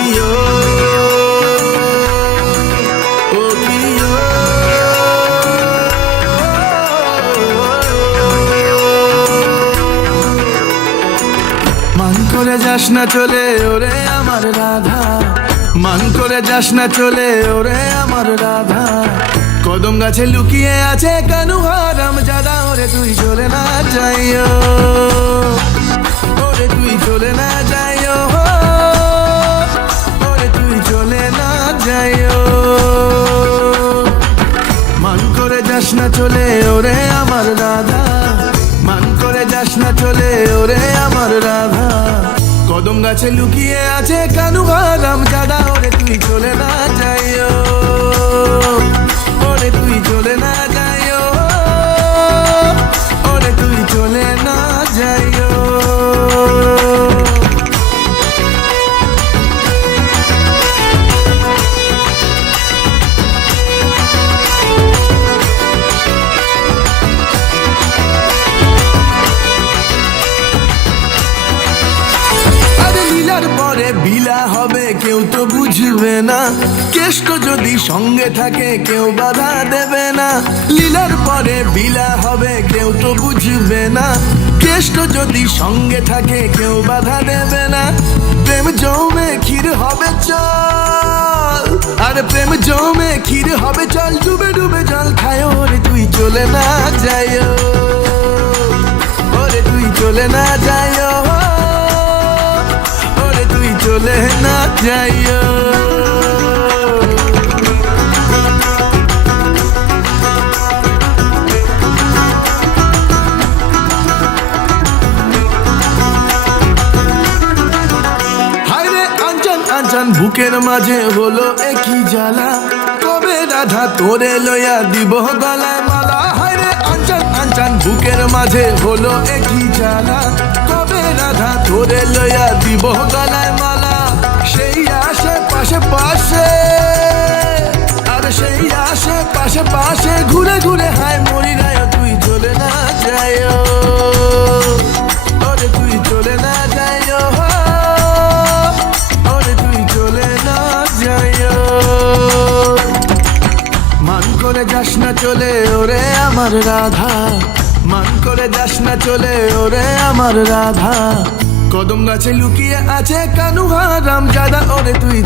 কিও ও কিও মান করে যাস না চলে ওরে আমার রাধা, মান করে যাস না চলে ওরে আমার রাধা। কদম গাছে লুকিয়ে আছে কানু হারাম জাদা, ওরে তুই চলে না যাইও, ওরে তুই চলে না যাইও, ওরে তুই চলে না যাইও। মান করে যাস না চলে ওরে আমার রাধা, মান করে যাস না চলে ওরে আমার রাধা। কদম গাছে লুকিয়ে আছে কানু হারাম জাদা, ওরে তুই চলে না যাইও, ওরে তুই চলে না যাইও, ওরে তুই চলে না যাইও। বিলা হবে কেউ তো বুঝবে না, কেষ্ট যদি সঙ্গে থাকে কেউ বাধা দেবে না। লীলার পরে বিলা হবে কেউ তো বুঝবে না, কেষ্ট যদি সঙ্গে থাকে কেউ বাধা দেবে না। প্রেম জমে ক্ষীর হবে চল, আরে প্রেম জমে ক্ষীর হবে চল, ডুবে ডুবে জল খায়, ওরে তুই চলে না যাইও, ওরে তুই চলে না যাইও, চলে না যাইও। হায়রে আঞ্চান আঞ্চান বুকের মাঝে হলো একই জ্বালা, কবে রাধা তোরে লইয়া দিব গলায় মালা। হায়রে আঞ্চান আঞ্চান বুকের মাঝে হলো একই জ্বালা, কবে রাধা তোরে লইয়া দিব গলায় মালা। সেই আসে পাশে পাশে, আরে সেই আসে পাশে পাশে, ঘুরে ঘুরে হায় মরি রায়, তুই চলে না যাইও, ওরে তুই চলে না যাইও, ওরে তুই চলে না যাইও। মান করে যাস না চলে ওরে আমার রাধা, মান করে যাস না চলে ওরে আমার রাধা। কদম গাছে লুকিয়ে আছে কানু হারাম জাদা, ওরে তুই